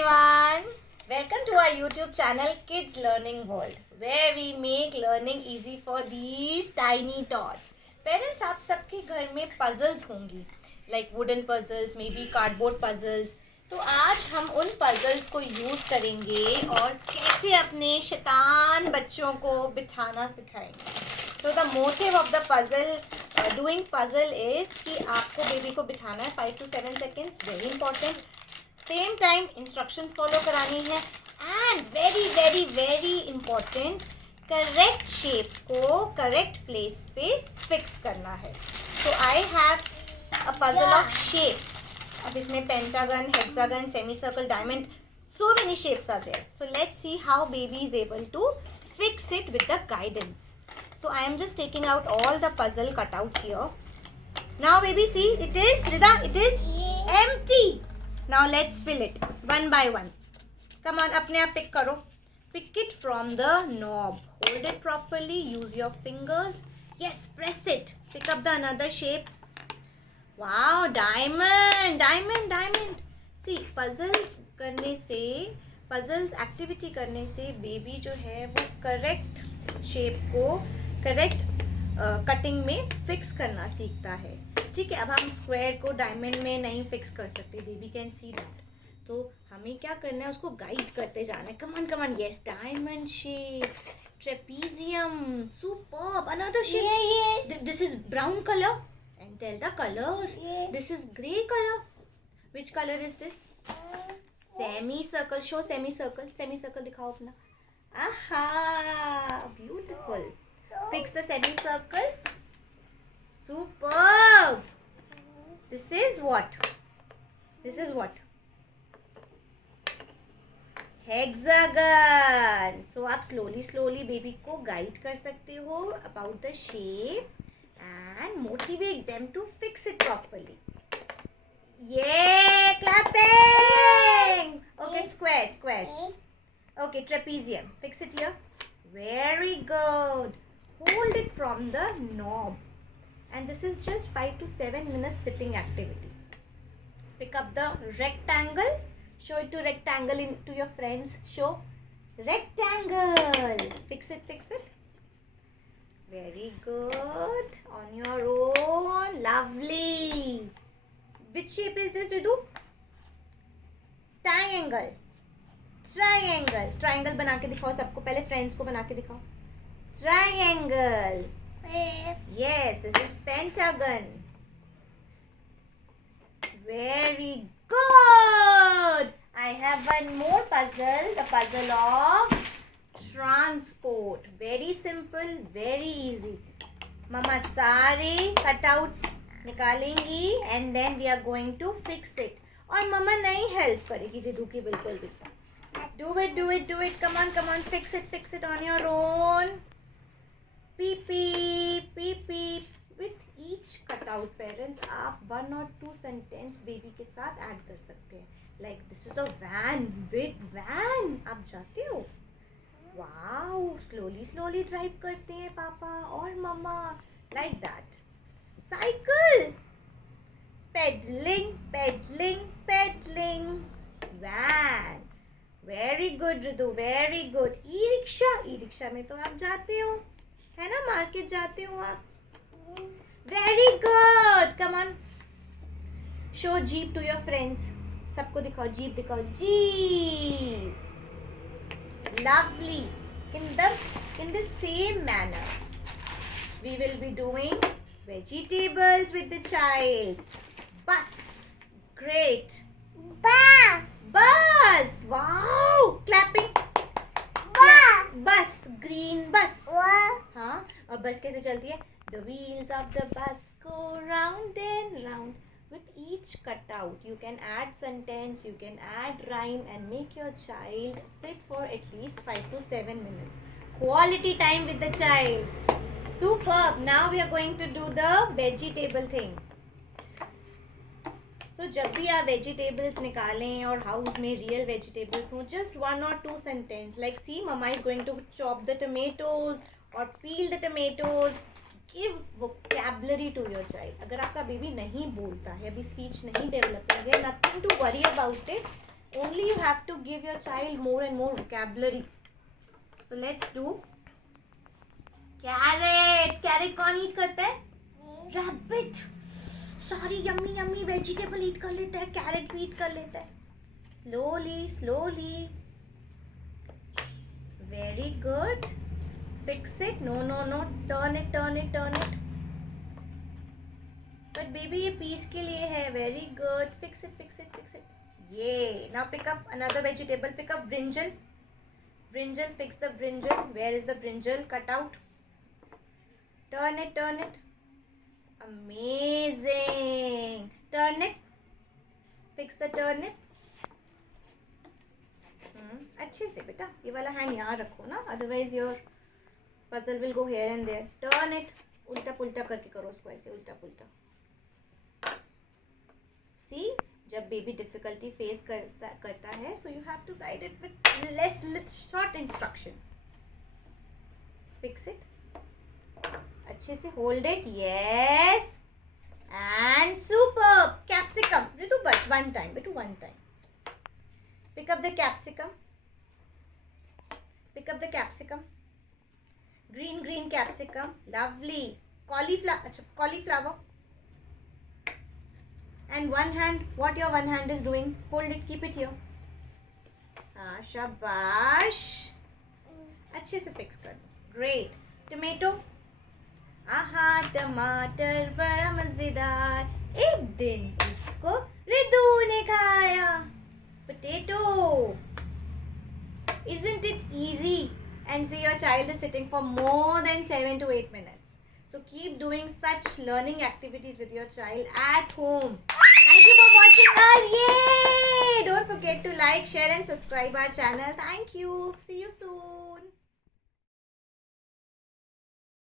Everyone, welcome to our YouTube channel Kids Learning World, where we make learning easy for these tiny tots. Parents, आप सबके घर में puzzles होंगी, like wooden puzzles, maybe cardboard puzzles. तो आज हम उन puzzles को use करेंगे और कैसे अपने शैतान बच्चों को बिठाना सिखाएंगे. So the motive of the puzzle, doing puzzle is कि आपको बेबी को बिठाना है 5 to 7 seconds, very important. Same time instructions follow करानी है and very very very important correct shape को करेक्ट प्लेस पे फिक्स करना है. So I have a puzzle of shapes. अब इसमें pentagon, hexagon, semi circle, diamond, so many shapes are there. So let's see how baby is able to fix it with the guidance. So I am just taking out all the puzzle cutouts here. Now baby, see, it is, Ridha, it is empty. Now let's fill it one by one. Come on, अपने आप pick करो. Pick it from the knob. Hold it properly. Use your fingers. Yes, press it. Pick up the another shape. Wow, diamond, diamond, diamond. See, puzzle करने से, puzzles activity करने से baby जो है वो correct shape को correct cutting में fix करना सीखता है. ठीक है, अब हम स्क्वायर को डायमंड में नहीं फिक्स कर सकते. Baby can see that. तो हमें क्या करना है, उसको गाइड करते जाना है. Come on come on. Yes, diamond shape, trapezium, superb. Another shape. This is brown colour and tell the colours. This is grey colour. Which colour is this? Semi circle. Show semi circle. Semi circle दिखाओ अपना. Aha, beautiful. Fix the semicircle. Superb. This is what? This is what? Hexagon. So आप slowly baby को guide कर सकते हो about the shapes and motivate them to fix it properly. Yay! Clapping. Okay, square. Okay, trapezium. Fix it here. Very good. Hold it from the knob. And this is just 5 to 7 minutes sitting activity. Pick up the rectangle. Show it to rectangle to your friends. Show rectangle. Fix it. Very good. On your own. Lovely. Which shape is this, Ridhu? Triangle. Triangle बना के दिखाओ सबको. पहले friends को बना के दिखाओ. Triangle. Yes, this is pentagon. Very good. I have one more puzzle. The puzzle of transport. Very simple, very easy. Mama सारे cutouts निकालेंगी and then we are going to fix it. और मम्मा नहीं help करेगी रिदू की बिल्कुल भी. Do it. Come on. Fix it on your own. Peep. With each cutout, parents, आप 1 or 2 sentence baby के साथ add कर सकते हैं. Like this is a van, big van. आप जाते हो? Wow, slowly drive करते हैं पापा और मम्मा. Like that. Cycle. Pedaling. Van. Very good, Ritu. Very good. E-rickshaw में तो आप जाते हो, है ना? मार्केट जाते हो आप. Very good. Come on. Show jeep to your friends. सबको दिखाओ. Jeep दिखाओ. Jeep. Lovely. In the same manner, we will be doing vegetables with the child. Bus. Great. Bus. Wow. Clapping. Bus. Green bus. हाँ, और बस कैसे चलती है? The wheels of the bus go round and round. With each cutout, you can add sentence, you can add rhyme and make your child sit for at least 5 to 7 minutes. Quality time with the child. Superb. Now we are going to do the vegetable thing. तो जब भी आप vegetables निकालें और house में real vegetables हों, just 1 or 2 sentence like see mamma is going to chop the tomatoes और peel the tomatoes. Give vocabulary to your child. अगर आपका बेबी नहीं बोलता है, अभी स्पीच नहीं डेवलप कर गया, nothing to worry about it. Only you have to give your child more and more vocabulary. So let's do carrot. Carrot कौन eat करता है? Rabbit. सारी yummy yummy vegetable eat कर लेता है. Carrot भी eat कर लेता है. Slowly, slowly. Very good. Fix it. No, no, no. Turn it, turn it, turn it. But baby, ये पीस के लिए है. Very good. Fix it, fix it, fix it. Yay. Now pick up another vegetable. Pick up brinjal. Brinjal. Fix the brinjal. Where is the brinjal? Cut out. Turn it, turn it. Amazing. Turnip. Fix the turnip. अच्छे से बेटा ये वाला hand यहाँ रखो ना, otherwise your puzzle will go here and there. Turn it. उल्टा पुल्टा करके करो उसको, ऐसे उल्टा पुल्टा. सी, जब बेबी डिफिकल्टी फेस करता है, so you have to guide it with less short instruction. Fix it. अच्छे से hold it. Yes and super. Capsicum. Ritu बस वन टाइम बेटू, one time. Pick up the capsicum. Pick up the capsicum. Green, green capsicum. Lovely. Cauliflower. Cauliflower. And one hand. What your one hand is doing? Hold it. Keep it here. शाबाश. अच्छे से fix कर दो. Great. Tomato. आहा टमाटर बड़ा मजेदार. एक दिन उसको रिदू ने खाया. Potato. Isn't it easy? And see, your child is sitting for more than 7 to 8 minutes. So keep doing such learning activities with your child at home. Thank you for watching us. Yay! Don't forget to like, share and subscribe our channel. Thank you. See you soon.